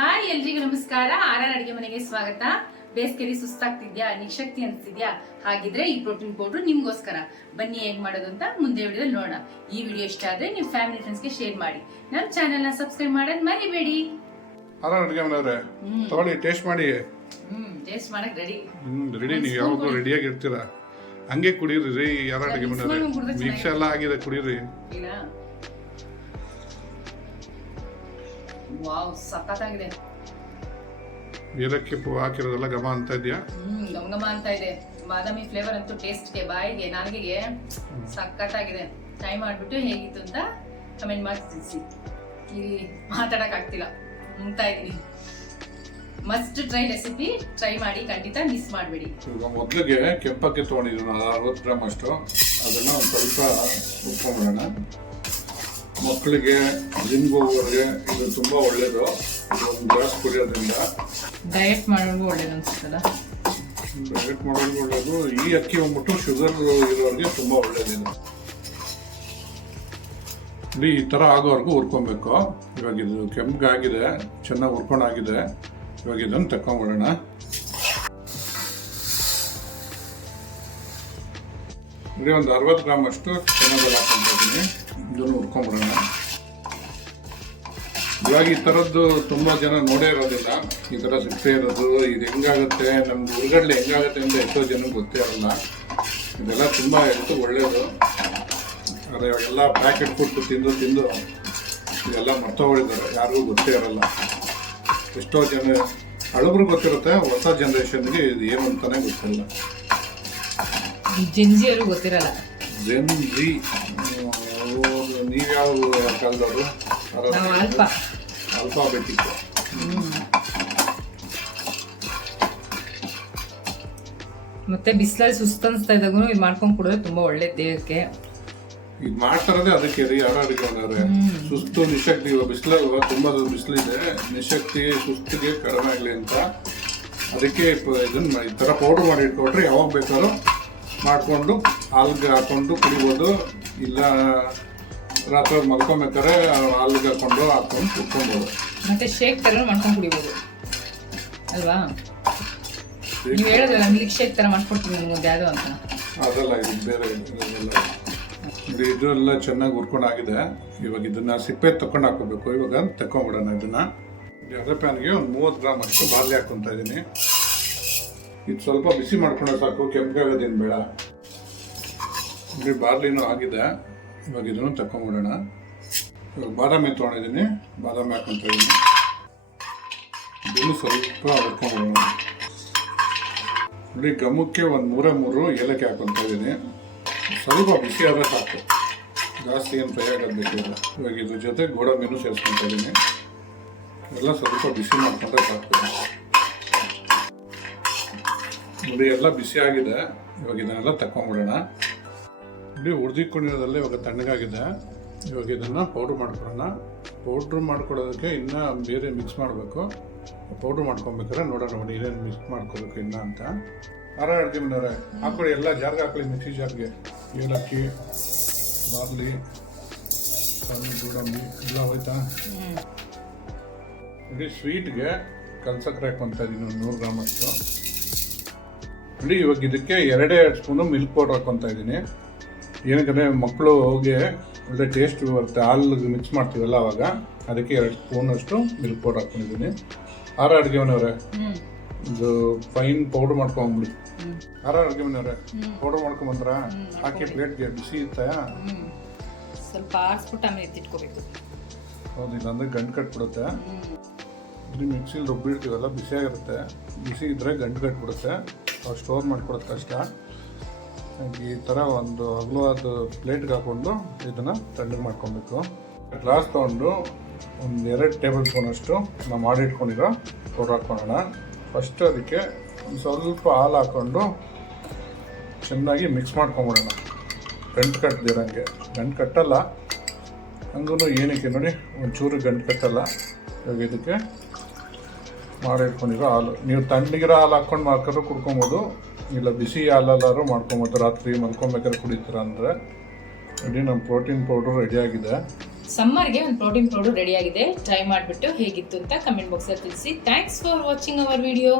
Hi ಎಲ್ರಿಗೂ ನಮಸ್ಕಾರ. R ಅಡಿಗೆ ಮನೆಗೆ ಸ್ವಾಗತ. ಬೇಸಿಗೆಲಿ ಸುಸ್ತಾಗ್ತಿದ್ಯಾ, ನಿಶಕ್ತಿ ಅನ್ಸ್ತಿದ್ಯಾ? ಹಾಗಿದ್ರೆ ಈ ಪ್ರೋಟೀನ್ ಪೌಡರ್ ನಿಮ್ಗೋಸ್ಕರ. ಬನ್ನಿ ಹೇಗ್ ಮಾಡೋದು ಅಂತ ಮುಂದೆ ವಿಡಿಯೋದಲ್ಲಿ ನೋಡೋಣ. ಈ ವಿಡಿಯೋ ಇಷ್ಟ ಆದ್ರೆ ನೀವು ಫ್ಯಾಮಿಲಿ ಫ್ರೆಂಡ್ಸ್ಗೆ ಶೇರ್ ಮಾಡಿ. ನಮ್ಮ ಚಾನೆಲ್ ನ ಸಬ್ಸ್ಕ್ರೈಬ್ ಮಾಡೋದ್ ಮರಿಬೇಡಿ. ಆರ್ ಅಡಿಗೆ ಮನೆಯವರೇ, ತಗೊಳ್ಳಿ, ಟೇಸ್ಟ್ ಮಾಡಿ. ಟೇಸ್ಟ್ ಮಾಡಕ್ ರೆಡಿ. ರೆಡಿ. ನೀವು ಯಾವಾಗಲೂ ರೆಡಿಯಾಗಿ ಇರ್ತೀರಾ. ಹಂಗೆ ಕುಡೀರಿ ರೀ. ಯಾರ ಅಡಿಗೆ ಮನೆಯವರೇ, ಮಿಕ್ಸ್ ಎಲ್ಲ ಆಗಿದೆ, ಕುಡೀರಿ. ವಾವ್, ಸಖತ್ತಾಗಿದೆ. ಏಲಕ್ಕಿ ಪೂ ಹಾಕಿರೋದೆಲ್ಲ ಘಮ ಅಂತ ಇದೆಯಾ? ಗಮ ಅಂತ ಇದೆ. ಬಾದಾಮಿ ಫ್ಲೇವರ್ ಅಂತೂ ಟೇಸ್ಟ್ಗೆ, ಬಾಯಿಗೆ, ನಾಲ್ಗೆಗೆ ಸಖತ್ತಾಗಿದೆ. ಟ್ರೈ ಮಾಡ್ಬಿಟ್ಟು ಹೇಗಿತ್ತು ಅಂತ ಕಮೆಂಟ್ ಮಾಡಿ ತಿಳಿಸಿ. ಇಲ್ಲಿ ಮಾತಾಡಕ್ ಆಗ್ತಿಲ್ಲ, ಮುಂತಾ ಇದೀನಿ. Must try recipe. ಟ್ರೈ ಮಾಡಿ, ಖಂಡಿತ ಮಿಸ್ ಮಾಡಬೇಡಿ. ಮೊದಲಿಗೆ ಕೆಂಪಕ್ಕಿ ತೊಗೊಂಡಿದ್ದೀನಿ 60 ಗ್ರಾಮ್ ಅಷ್ಟು. ಅದನ್ನು ಒಂದು ಸ್ವಲ್ಪ ಉಪ್ಕೊಂಡ್ಬಿಡೋಣ. ಮಕ್ಕಳಿಗೆ, ಜಿಮ್ಗೋಗೋರಿಗೆ ಇದು ತುಂಬ ಒಳ್ಳೇದು. ಒಂದು ಗ್ಲಾಸ್ ಕುಡಿಯೋದ್ರಿಂದ ಡಯಟ್ ಮಾಡೋದು ಒಳ್ಳೇದು ಅನ್ಸುತ್ತಲ್ಲ. ಡಯಟ್ ಮಾಡೋದು ಒಳ್ಳೇದು. ಈ ಅಕ್ಕಿ ಹೋಗ್ಬಿಟ್ಟು ಶುಗರ್ ಇರೋರಿಗೆ ತುಂಬ ಒಳ್ಳೇದಿದೆ. ಈ ಥರ ಆಗೋವರೆಗೂ ಹುರ್ಕೊಬೇಕು. ಇವಾಗ ಇದು ಕೆಂಪಗಾಗಿದೆ, ಚೆನ್ನಾಗಿ ಹುರ್ಕೊಂಡಾಗಿದೆ. ಇವಾಗ ಇದನ್ನು ತಕೊಂಡ್ಬಿಡೋಣ. ಇಲ್ಲಿ ಒಂದು 60 ಗ್ರಾಮ್ ಅಷ್ಟು ಚೆನ್ನಾಗಿ ಹಾಕೊಂಡಿದ್ದೀನಿ. ಇದನ್ನು ಹುರ್ಕೊಂಡ್ಬಿಡೋಣ. ಇವಾಗ ಈ ಥರದ್ದು ತುಂಬ ಜನ ನೋಡೇ ಇರೋದಿಲ್ಲ. ಈ ಥರ ಸಿಪ್ಪೆ ಇರೋದು, ಇದು ಹೆಂಗಾಗುತ್ತೆ, ನಮ್ದು ಹೊರಗಡೆ ಹೆಂಗಾಗುತ್ತೆ ಅಂತ ಎಷ್ಟೋ ಜನಕ್ಕೆ ಗೊತ್ತೇ ಇರಲ್ಲ. ಇದೆಲ್ಲ ತುಂಬ ಹೆಲ್ತ್ ಒಳ್ಳೆಯದು. ಆದರೆ ಇವಾಗೆಲ್ಲ ಪ್ಯಾಕೆಟ್ ಫುಡ್ ತಿಂದು ಇದೆಲ್ಲ ಮರ್ತೋಗಿದ್ದಾರೆ. ಯಾರಿಗೂ ಗೊತ್ತೇ ಇರಲ್ಲ. ಎಷ್ಟೋ ಜನ ಹಳಬ್ರು ಗೊತ್ತಿರುತ್ತೆ, ಹೊಸ ಜನ್ರೇಷನ್ಗೆ ಇದು ಏನು ಅಂತಾನೆ ಗೊತ್ತಿಲ್ಲ. ಜಿಂಜಿಯರು ಗೊತ್ತಿರಲ್ಲ. ಜೆನ್ಜಿ. ನೀವ್ಯಾವ ಕಾಲದವರು? ಆಲ್ಫಾಬೆಟಿಕ್. ಮತ್ತೆ ಬಿಸಿಲಲ್ಲಿ ಸುಸ್ತನ್ಸ್ತಾ ಇದ್ದಾಗೂ ಇದು ಮಾಡ್ಕೊಂಡು ಕುಡಿದ್ರೆ ತುಂಬಾ ಒಳ್ಳೆ ದೇಹಕ್ಕೆ. ಇದು ಮಾಡ್ತಾರದೇ ಅದಕ್ಕೆ ರೀ. ಯಾರಿಗೆ ಅವನವ್ರೆ ಸುಸ್ತು, ನಿಶಕ್ತಿ. ಇವಾಗ ಬಿಸಿಲಲ್ವ, ತುಂಬಾ ಬಿಸಿಲಿದೆ. ನಿಶಕ್ತಿ, ಸುಸ್ತಿಗೆ ಕಡಿಮೆ ಆಗಲಿ ಅಂತ ಅದಕ್ಕೆ ಇದನ್ನ ಈ ಥರ ಪೌಡ್ರ್ ಮಾಡಿ ಇಟ್ಕೊಟ್ರೆ ಯಾವಾಗ ಬೇಕಾದ್ರೂ ಮಾಡಿಕೊಂಡು ಹಾಲ್ಗೆ ಹಾಕೊಂಡು ಕುಡಿಬೋದು. ಇಲ್ಲ ರಾತ್ರಿ ಮಲ್ಕೊಬೇಕಾದ್ರೆ ಹಾಲ್ಗೆ ಹಾಕೊಂಡು ಕುಡ್ಕೊಬೋದು. ಮತ್ತೆ ಶೇಕ್ ತರ ಮಾಡ್ಕೊಂಡು ಕುಡಿಬೋದು ಅಲ್ವಾ? ನೀವು ಹೇಳಿದ್ರಲ್ಲ ಮಿಲ್ಕ್ ಶೇಕ್ ತರ ಮಾಡ್ಕೊಡ್ತೀನಿ ನಿಮ್ಗೆ ಯಾವುದು ಅಂತ. ಅದಲ್ಲ, ಇದು ಬೇರೆ. ಇದೆಲ್ಲ ಚೆನ್ನಾಗಿ ಹುರ್ಕೊಂಡಾಗಿದೆ. ಇವಾಗ ಇದನ್ನ ಸಿಪ್ಪೆ ತಕೊಂಡು ಹಾಕೋಬೇಕು. ಇವಾಗ ತಕೊಂಡ್ಬಿಡೋಣ. ಇದನ್ನ ಅದೇ ಪ್ಯಾನ್ಗೆ ಒಂದು 30 ಗ್ರಾಮ್ ಅಷ್ಟು ಬಾರ್ಲಿ ಹಾಕೊತಾ ಇದ್ದೀನಿ. ಇದು ಸ್ವಲ್ಪ ಬಿಸಿ ಮಾಡ್ಕೊಂಡ್ರೆ ಸಾಕು, ಕೆಂಪಾಗೋದೇನು ಬೇಡ. ಇಲ್ಲಿ ಬಾರ್ಲಿನೂ ಆಗಿದೆ. ಇವಾಗ ಇದನ್ನು ತಕೊಂಡ್ಬಿಡೋಣ. ಇವಾಗ ಬಾದಾಮಿ ತೊಗೊಂಡಿದ್ದೀನಿ, ಬಾದಾಮಿ ಹಾಕೊತಾ ಇದ್ದೀನಿ. ಇದನ್ನು ಸ್ವಲ್ಪ ಹುರ್ಕೊಂಡ್ಬಿಡೋಣ. ನೋಡಿ, ಗಮಕ್ಕೆ ಒಂದು 3 ಏಲಕ್ಕಿ ಹಾಕೊತಾ ಇದ್ದೀನಿ. ಸ್ವಲ್ಪ ಬಿಸಿ ಆದರೆ ಸಾಕು, ಜಾಸ್ತಿ ಏನು ಫ್ರೈ ಆಗೋದು ಬೇಕಿಲ್ಲ. ಇವಾಗ ಇದ್ರ ಜೊತೆ ಗೋಡಂಬಿನೂ ಸೇರಿಸ್ಕೊತಾ ಇದ್ದೀನಿ. ಎಲ್ಲ ಸ್ವಲ್ಪ ಬಿಸಿ ಮಾಡ್ಕೊಂಡ್ರೆ ಸಾಕು. ನೋಡಿ, ಎಲ್ಲ ಬಿಸಿ ಆಗಿದೆ. ಇವಾಗ ಇದನ್ನೆಲ್ಲ ತಕೊಂಡ್ಬಿಡೋಣ. ಇಲ್ಲಿ ಹುರಿದಿಕೊಂಡಿರೋದಲ್ಲೇ ಇವಾಗ ತಣ್ಣಗಾಗಿದೆ. ಇವಾಗ ಇದನ್ನು ಪೌಡ್ರ್ ಮಾಡ್ಕೊಳ್ಳೋಣ. ಪೌಡ್ರ್ ಮಾಡ್ಕೊಳ್ಳೋದಕ್ಕೆ ಇನ್ನೂ ಬೇರೆ ಮಿಕ್ಸ್ ಮಾಡಬೇಕು. ಪೌಡ್ರ್ ಮಾಡ್ಕೊಬೇಕಾದ್ರೆ ನೋಡೋಣ ನೋಡಿ ಏನೇನು ಮಿಕ್ಸ್ ಮಾಡ್ಕೋಬೇಕು ಇನ್ನೂ ಅಂತ. ಆರ ಅಡುಗೆ ಮನೆಯವರೇ, ಹಾಕೊಳ್ಳಿ, ಎಲ್ಲ ಜಾರ್ಗೆ ಹಾಕೊಳ್ಳಿ, ಮಿಕ್ಸಿ ಜಾರ್ಗೆ. ಏಲಕ್ಕಿ, ಬಾರ್ಲಿ, ಸಣ್ಣ ಗೋಡಂಬಿ ಎಲ್ಲ ಹೋಯ್ತಾ? ಇಡೀ ಸ್ವೀಟ್ಗೆ ಕಲ್ಸಕ್ಕರೆ ಹಾಕ್ಕೊತಾ ಇದ್ದೀನಿ, ಒಂದು 100 ಗ್ರಾಮ್ ಅಷ್ಟು. ನೋಡಿ, ಇವಾಗ ಇದಕ್ಕೆ 2 ಸ್ಪೂನು ಮಿಲ್ಕ್ ಪೌಡ್ರ್ ಹಾಕ್ಕೊತಾ ಇದ್ದೀನಿ. ಏನಕ್ಕೆ ಮಕ್ಕಳುಗೆ ಒಳ್ಳೆ ಟೇಸ್ಟ್ ಬರುತ್ತೆ. ಹಾಲಿಗೆ ಮಿಕ್ಸ್ ಮಾಡ್ತೀವಲ್ಲ ಅವಾಗ, ಅದಕ್ಕೆ 2 ಸ್ಪೂನಷ್ಟು ಮಿಲ್ಕ್ ಪೌಡ್ರ್ ಹಾಕ್ಕೊಂಡಿದ್ದೀನಿ. ಆರ ಅಡುಗೆ ಮನೆಯವರೇ, ಇದು ಫೈನ್ ಪೌಡ್ರ್ ಮಾಡ್ಕೊಂಡ್ಬಿಡಿ. ಆರ ಅಡುಗೆ ಮನೆಯವರೇ, ಪೌಡ್ರ್ ಮಾಡ್ಕೊಂಬಂದ್ರ ಹಾಕಿ ಪ್ಲೇಟ್ಗೆ. ಬಿಸಿ ಇತ್ತ ಸ್ವಲ್ಪ ಆರಿಸ್ಬಿಟ್ಟು ಆಮೇಲೆ ಎತ್ತಿಟ್ಕೋಬೇಕು. ಹೌದು, ಇಲ್ಲಾಂದ್ರೆ ಗಂಟು ಕಟ್ಬಿಡುತ್ತೆ. ಇಲ್ಲಿ ಮಿಕ್ಸಿಲಿ ರುಬ್ಬಿಡ್ತೀವಲ್ಲ, ಬಿಸಿಯಾಗಿರುತ್ತೆ. ಬಿಸಿ ಇದ್ದರೆ ಗಂಟು ಕಟ್ಬಿಡುತ್ತೆ. ಅವ್ರು ಸ್ಟೋರ್ ಮಾಡ್ಕೊಡೋದು ಕಷ್ಟ. ಈ ಥರ ಒಂದು ಅಗಲವಾದ ಪ್ಲೇಟ್ಗೆ ಹಾಕ್ಕೊಂಡು ಇದನ್ನು ತಣ್ಣಗೆ ಮಾಡ್ಕೊಬೇಕು. ಗ್ಲಾಸ್ ತೊಗೊಂಡು ಒಂದು 2 ಟೇಬಲ್ ಸ್ಪೂನಷ್ಟು ನಾವು ಮಾಡಿಟ್ಕೊಂಡಿರೋ ಪೌಡ್ರ್ ಹಾಕ್ಕೊಳ್ಳೋಣ. ಫಸ್ಟ್ ಅದಕ್ಕೆ ಒಂದು ಸ್ವಲ್ಪ ಹಾಲು ಹಾಕ್ಕೊಂಡು ಚೆನ್ನಾಗಿ ಮಿಕ್ಸ್ ಮಾಡ್ಕೊಂಬಿಡೋಣ. ಗಂಟು ಕಟ್ಟದಿರೋಂಗೆ. ಗಂಟು ಕಟ್ಟಲ್ಲ, ಹಂಗೂ ಏನಕ್ಕೆ ನೋಡಿ, ಒಂಚೂರು ಗಂಟು ಕಟ್ಟಲ್ಲ. ಇವಾಗ ಇದಕ್ಕೆ ಮಾಡಿಟ್ಕೊಂಡಿರೋ ಹಾಲು, ನೀವು ತಣ್ಣಗಿರೋ ಹಾಲು ಹಾಕ್ಕೊಂಡು ಮಾಡ್ಕೊಂಡು ಕುಡ್ಕೊಬೋದು. ಇಲ್ಲ ಬಿಸಿ ಹಾಲೆಲ್ಲರೂ ಮಾಡ್ಕೊಬೋದು. ರಾತ್ರಿ ಮಲ್ಕೊಬೇಕಾದ್ರೆ ಕುಡಿತೀರ ಅಂದರೆ ನೋಡಿ, ನಮ್ಮ ಪ್ರೋಟೀನ್ ಪೌಡ್ರ್ ರೆಡಿಯಾಗಿದೆ. ಸಮ್ಮರ್ಗೆ ಒಂದು ಪ್ರೋಟೀನ್ ಪೌಡರ್ ರೆಡಿ ಆಗಿದೆ. ಟ್ರೈ ಮಾಡಿಬಿಟ್ಟು ಹೇಗಿತ್ತು ಅಂತ ಕಮೆಂಟ್ ಬಾಕ್ಸಲ್ಲಿ ತಿಳಿಸಿ. Thanks for watching our video.